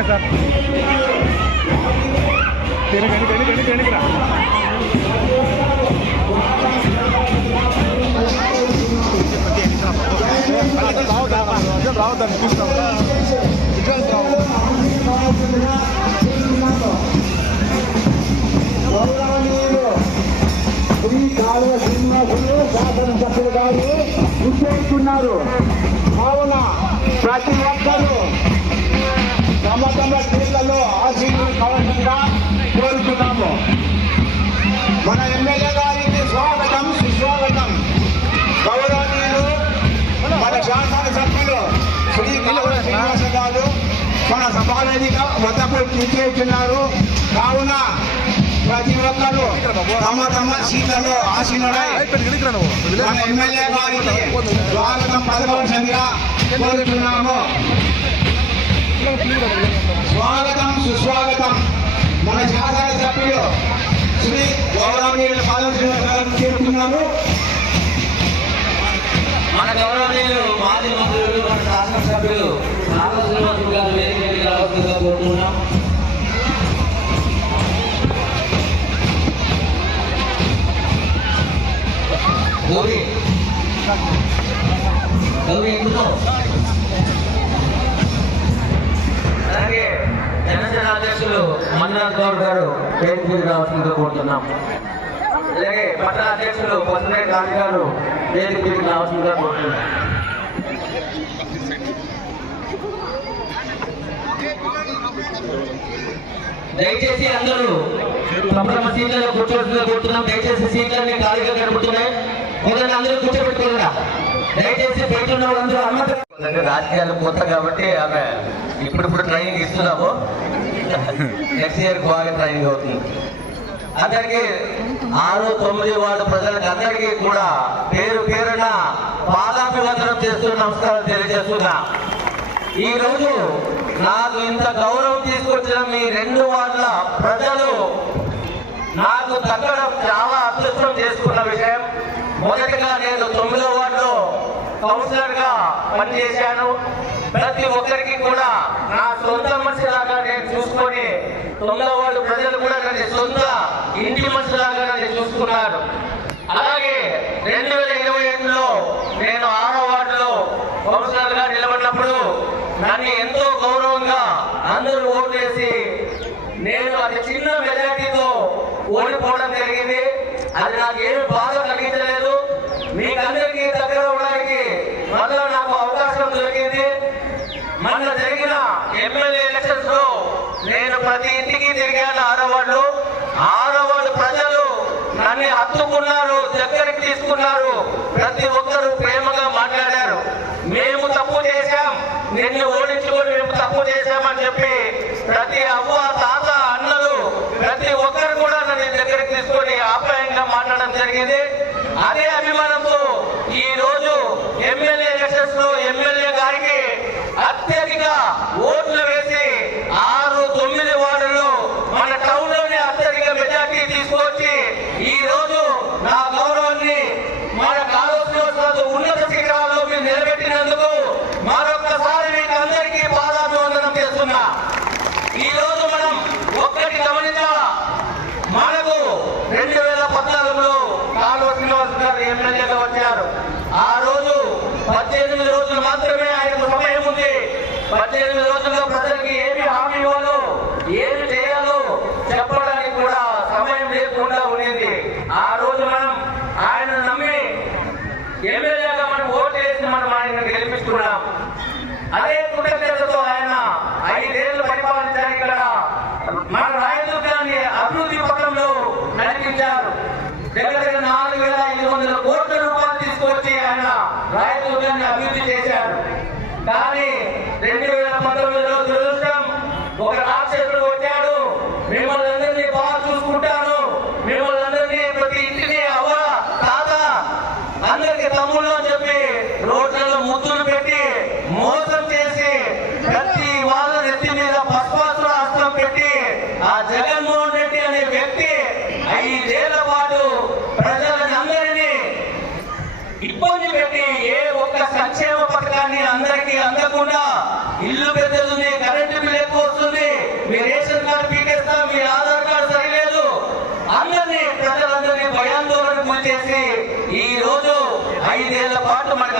Okay sir. తిరగండి గండి గండి గండి రా చూస్తాం కాలువ శ్రీనివాసులు శాసనసభ్యులు గారు కావున ప్రతి ఒక్కరూ తమ తమ సీట్లలో ఆశీర్వాదం కావాల్సిందిగా కోరుతున్నాము మన ఎమ్మెల్యే గారికి స్వాగతం సుస్వాగతం. గౌరవనీయులు మన శాసనసభ్యులు శ్రీ కలవర శ్రీనివాస గారు మన సభావేదిక వద్దకు తీసుకెళ్తున్నారు. కావున ప్రతి ఒక్కరూ తమ తమ సీట్లలో ఆశీనుడై మన ఎమ్మెల్యే గారికి స్వాగతం పదవలసిందిగా కోరుతున్నాము స్వాగతం సుస్వాగతం. మన శాసన సభ్యులు శ్రీ గౌరవనీయులు పాలన చేస్తున్నారు మన గౌరవనీయులు మాజీ మంత్రులు మన శాసనసభ్యులు నాగ శ్రీనివాసులు గారు వేదిక మీదకి రావాల్సిందిగా కోరుతున్నాం గౌరీ. గౌరీ ఎందుకు? మన్నాథ్ గౌడ్ గారు వేదిక మీదకి కోరుతున్నాం అలాగే పట్టణ అధ్యక్షులు పొందరెడ్డి గాంధీ గారు వేదిక మీదకి రావాల్సిందిగా కోరుతున్నాం దయచేసి అందరూ తమ సీట్లలో కూర్చోవలసిందిగా కోరుతున్నాం. దయచేసి సీట్లన్నీ ఖాళీగా కనబడుతున్నాయి. ఒకరిని అందరూ కూర్చోబెట్టుకోలేదా దయచేసి బయట ఉన్న వాళ్ళందరూ అనుమతి రాజకీయాలు పోతాం కాబట్టి ఆమె ఇప్పుడిప్పుడు ట్రైనింగ్ ఇస్తున్నాము నెక్స్ట్ ఇయర్ బాగా ట్రైనింగ్ అవుతుంది. అందరికీ ఆరు తొమ్మిది వార్డు ప్రజలకు అందరికీ కూడా పేరు పేరున పాదాభివందనం చేస్తూ నమస్కారం తెలియజేస్తున్నా. ఈ రోజు నాకు ఇంత గౌరవం తీసుకొచ్చిన మీ రెండు వార్డుల ప్రజలు నాకు తగ్గడం చాలా అదృష్టం చేసుకున్న విషయం. మొదటిగా నేను తొమ్మిదో వార్డులో కౌన్సిలర్గా పనిచేశాను. ప్రతి ఒక్కరికి కూడా నా సొంత మనిషిలాగా నేను చూసుకొని తొమ్మిదో వాళ్ళు ప్రజలు కూడా నన్ను సొంత ఇంటి మనిషిలాగా నన్ను చూసుకున్నారు. అలాగే రెండు వేల ఇరవై ఏడులో నేను ఆరో వార్డులో కౌన్సిలర్గా నిలబడినప్పుడు నన్ను ఎంతో గౌరవంగా అందరూ ఓటేసి నేను అతి చిన్న మెజార్టీతో ఓడిపోవడం జరిగింది. అది నాకు ఏమి బాధ కలిగించలేదు మీకందరికీ దగ్గర ఉండడానికి మళ్ళా నాకు అవకాశం దొరికింది మొన్న జరిగిన ఎమ్మెల్యే ఎలక్షన్స్లో నేను ప్రతి ఇంటికి తిరిగాను ఆరో వార్డు ఆరో వార్డు ప్రజలు నన్ను హత్తుకున్నారు తీసుకున్నారు ప్రతి ఒక్కరూ ప్రేమగా మాట్లాడారు. మేము తప్పు చేశాం. నిన్ను ఓడించుకొని మేము తప్పు చేశామని చెప్పి ప్రతి అవ్వ తాత అన్నలు ప్రతి ఒక్కరు కూడా నన్ను దగ్గరికి తీసుకొని ఆప్యాయంగా మాట్లాడడం జరిగింది. అదే అభిమానంతో ఈ రోజు ఎమ్మెల్యే ఎలక్షన్స్లో ఎమ్మెల్యే గారికి అత్యధిక ఓట్లు పద్దెనిమిది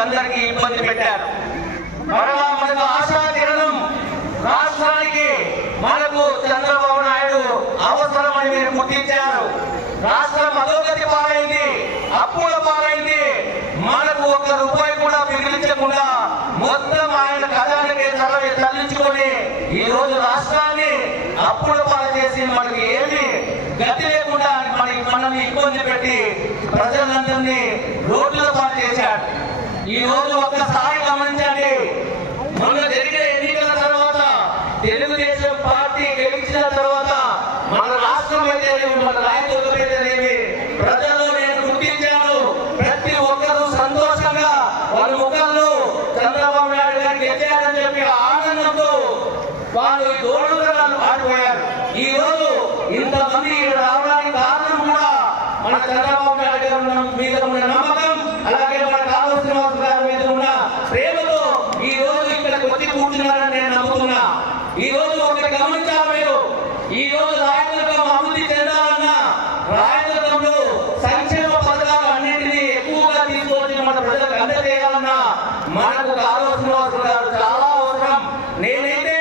అందరికీ ఇబ్బంది పెట్టారు. మరలా మనకు ఆశా కిరణం రాష్ట్రానికి మనకు చంద్రబాబు నాయుడు అవసరమని మీరు గుర్తించారు. రాష్ట్రం అధోగతి పాలైంది అప్పుల పాలైంది. మనకు ఒక్క రూపాయి కూడా మిగిలించకుండా మొత్తం ఆయన ఖజానాకే తరలి తరలించుకొని ఈ రోజు రాష్ట్రాన్ని అప్పుల పాలు చేసి మనకి ఏమి గతి లేకుండా మనకి మనల్ని ఇబ్బంది పెట్టి ప్రజలందరినీ రోడ్ల ఈ రోజు ఒక్కసారి గమనించండి మొన్న జరిగిన ఎన్నికల తర్వాత తెలుగుదేశం పార్టీ గెలిచిన తర్వాత మన రాష్ట్రం అయితేనేమి మన నాయకులు అయితేనేమి ప్రజలు నేను గుర్తించాను ప్రతి ఒక్కరూ సంతోషంగా వాళ్ళ ముఖాల్లో చంద్రబాబు నాయుడు గారు గెలిచారని చెప్పి ఆనందంతో వాళ్ళు దోడుగా పాడిపోయారు ఈ రోజు ఇంతమంది ఇక్కడ రావడానికి కారణం కూడా మన చంద్రబాబు నాయుడు గారు ఉన్న మీద ఉన్న నమ్మకం అలాగే మన కాలువ శ్రీనివాస్ గారి మీద ఉన్న ప్రేమతో ఈ రోజు ఇక్కడికి వచ్చి కూర్చున్నారని నేను నమ్ముతున్నా ఈ రోజు ఒకటి గమనించాలి మీరు ఈ రోజు రాయదుర్గం అభివృద్ధి చెందాలన్నా రాయదుర్గంలో సంక్షేమ పథకాలు అన్నింటినీ ఎక్కువగా తీసుకొచ్చి మన ప్రజలకు అందజేయాలన్నా మనకు కాలువ శ్రీనివాస్ గారు చాలా అవసరం నేనైతే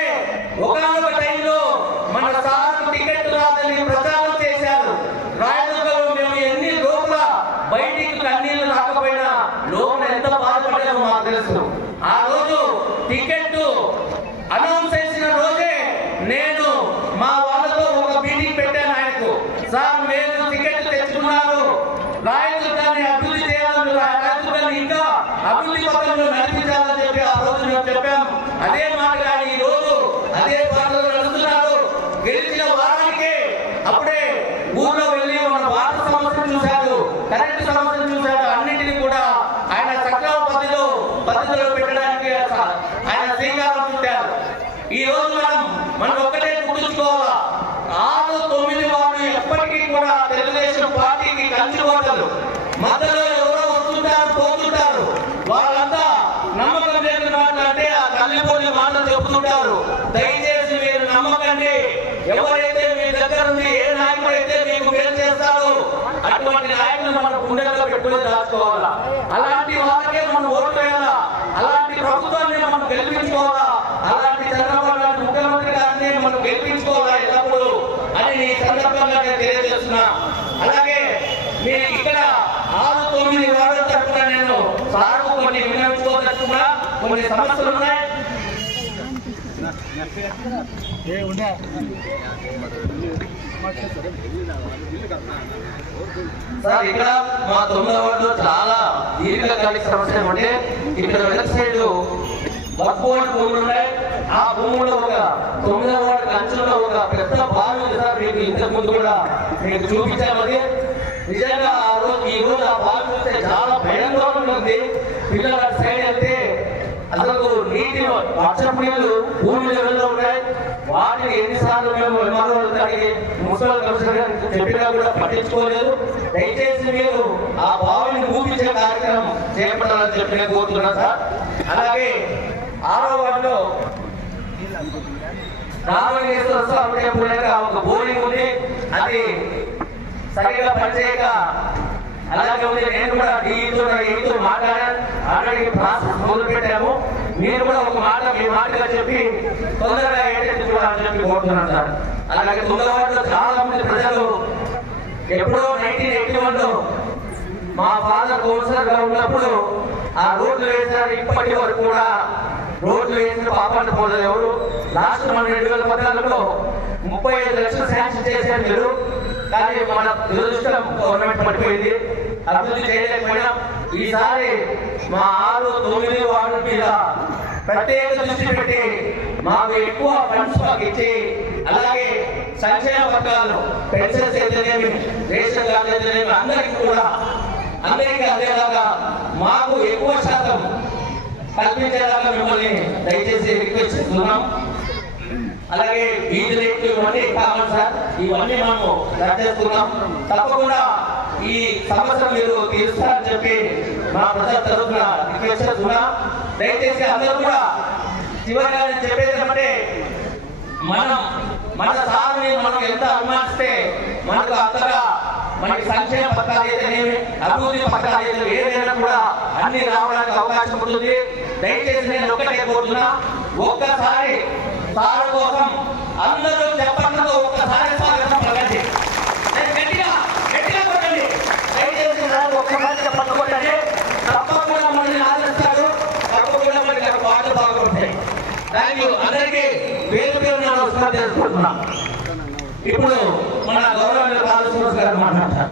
ఒకనొక టైంలో మన సార్ టికెట్ రాదని ప్రచారం చేశారు రాయదుర్గంలో మేము ఎన్ని లోపల బయటికి కన్నీళ్ళు రాకపోయినా లోపల ఎంత బాధపడ్డామో మాకు తెలుసు ఆ రోజు టికెట్ అనౌన్స్ చేసిన రోజే నేను మా వాళ్ళతో ఒక మీటింగ్ పెట్టాను ఆయనకు సార్ మీరు టికెట్ తెచ్చుకున్నారు రాయదుర్గాన్ని అభివృద్ధి చేయాలని రాయదుర్గాన్ని ఇంకా అభివృద్ధి పథకంలో నడిపించాలని చెప్పి ఆ రోజు మేము చెప్పాం అదే మాట కానీ ఈ రోజు అదే పాటలో నడుస్తున్నారు. గెలిచిన వారానికే అప్పుడే ఊర్లో వెళ్ళి మన వాటర్ సమస్యను చూశారు కరెంటు సమస్యను చూశారు అన్నింటినీ కూడా ఆయన సక్రమ పద్ధతిలో పద్ధతిలో పెట్టడానికి ఆయన శ్రీకారం చుట్టారు ఈ రోజు మనం మనం ఒక్కటే గుర్తుంచుకోవాలా ఆరు తొమ్మిది వాళ్ళు ఎప్పటికీ కూడా తెలుగుదేశం పార్టీకి కంచి మధ్యలో ఎవరో వస్తుంటారు పోతుంటారు. వాళ్ళంతా నమ్మకం లేని మాట్లాడితే ఆ కళ్ళిపోని మాటలు చెబుతుంటారు దయచేసి మీరు నమ్మకండి. ఎవరైతే మీ దగ్గర ఉంది ఏ నాయకుడు అయితే మీకు మేలు చేస్తారో అటువంటి నాయకులను మన గుండెల్లో పెట్టుకుని దాచుకోవాలా? అలాంటి వాళ్ళకే మనం ఓటు వేయాలా? అలాంటి ప్రభుత్వాన్ని మనం గెలిపించుకోవాలా? అలాంటి చంద్రబాబు నాయుడు ముఖ్యమంత్రి గారిని మనం గెలిపించుకోవాలా ఎల్లప్పుడు? అని ఈ సందర్భంగా నేను తెలియజేస్తున్నా. మీరు ఇక్కడ ఆరు తొమ్మిది వార్డుల తరఫున నేను సార్కు కొన్ని వినియోగించుకోదలుచుకున్నా కొన్ని సమస్యలు ఉన్నాయి. సార్ ఇక్కడ మా తొమ్మిదవ వార్డులో చాలా దీర్ఘకాలిక సమస్యలు ఉంటే ఇక్కడ వెనక సైడ్ వక్ఫోర్డ్ భూములు ఉన్నాయి. ఆ భూములో ఒక తొమ్మిదవ వార్డు కంచెలో ఒక పెద్ద బావి ఉంది సార్. మీకు ఇంతకు ముందు కూడా మీకు చూపించామది నిజంగా ఆ రోజు ఈ రోజు ఆ బావి చూస్తే చాలా భయంగా ఉంటుంది పిల్లలు సైడ్ వెళ్తే అసలు నీటి వర్షపు నీళ్ళు భూమి లెవెల్లో ఉన్నాయి. వాటిని ఎన్నిసార్లు మేము విమానాలు గారికి మున్సిపల్ కమిషనర్ గారు చెప్పినా కూడా పట్టించుకోలేదు. దయచేసి మీరు ఆ బావిని ఊపించే కార్యక్రమం చేపట్టాలని చెప్పి నేను కోరుతున్నా సార్. అలాగే ఆరో వార్డులో రామలింగేశ్వర స్వామి టెంపుల్ ఒక బోరింగ్ ఉంది. అది సరిగ్గా పనిచేయక అలాగే ఉంది. నేను కూడా డీఈతో ఏతో మాట్లాడాను. ఆల్రెడీ ప్రాసెస్ మొదలు పెట్టాము మీరు కూడా ఒక మాట మీ మాటగా చెప్పి తొందరగా ఏంటంటే చూడాలని చెప్పి కోరుతున్నాను సార్. అలాగే తొందరవాడలో చాలా మంది ప్రజలు ఎప్పుడో నైన్టీన్ ఎయిటీ వన్లో మా ఫాదర్ కౌన్సిలర్ ఉన్నప్పుడు ఆ రోడ్లు వేసినారు ఇప్పటి వరకు కూడా రోడ్లు వేసిన పాపాన్ని పోలేదు ఎవరు? లాస్ట్ మన రెండు వేల పద్నాలుగులో ముప్పై ఐదు లక్షలు శాంక్షన్ చేశారు మీరు. కానీ మన దురదృష్టం గవర్నమెంట్ పడిపోయింది. అభివృద్ధి చేయలేకపోయినా ఈసారి మా ఆరు తొమ్మిది వార్డు మీద ప్రత్యేక దృష్టి పెట్టి మాకు ఎక్కువ ఫండ్స్ మాకు ఇచ్చి అలాగే సంక్షేమ పథకాలు పెన్షన్స్ అయితేనేమి రేషన్ కార్డు అయితేనేమి అందరికీ కూడా అందరికీ అందేలాగా మాకు ఎక్కువ శాతం కల్పించేలాగా మిమ్మల్ని దయచేసి రిక్వెస్ట్ చేస్తున్నాం. అలాగే ఇవన్నీ కావాలి సార్. ఇవన్నీ మనము రద్దు తప్పకుండా ఈ సమస్య మీరు తీరుస్తారని చెప్పి మా ప్రజల తరఫున రిక్వెస్ట్ చేస్తున్నా. దయచేసి అందరూ కూడా చివరిగా నేను చెప్పేది ఏమంటే మనం మన సాగుని మనం ఎంత అభిమానిస్తే మనకు అంతగా మనకి సంక్షేమ పథకాలు ఏదైనా అభివృద్ధి పథకాలు ఏదైనా ఏదైనా కూడా అన్ని రావడానికి అవకాశం ఉంటుంది. దయచేసి నేను ఒకటే కోరుతున్నా. ఒక్కసారి సార్ కోసం అందరూ చెప్పండి ఒక్కసారి స్వాగతం పలకండి. నేను గట్టిగా గట్టిగా కొట్టండి దయచేసి సార్ ఒక్కసారి చెప్పండి తప్పకుండా మనల్ని ఆదరిస్తారు తప్పకుండా మనకి అక్కడ పాటలు బాగుంటాయి. థ్యాంక్ యూ అందరికీ పేరు పేరు నమస్కారం చేసుకుంటున్నా ఇప్పుడు మన గౌరవ రాజు గారు మాట్లాడతారు.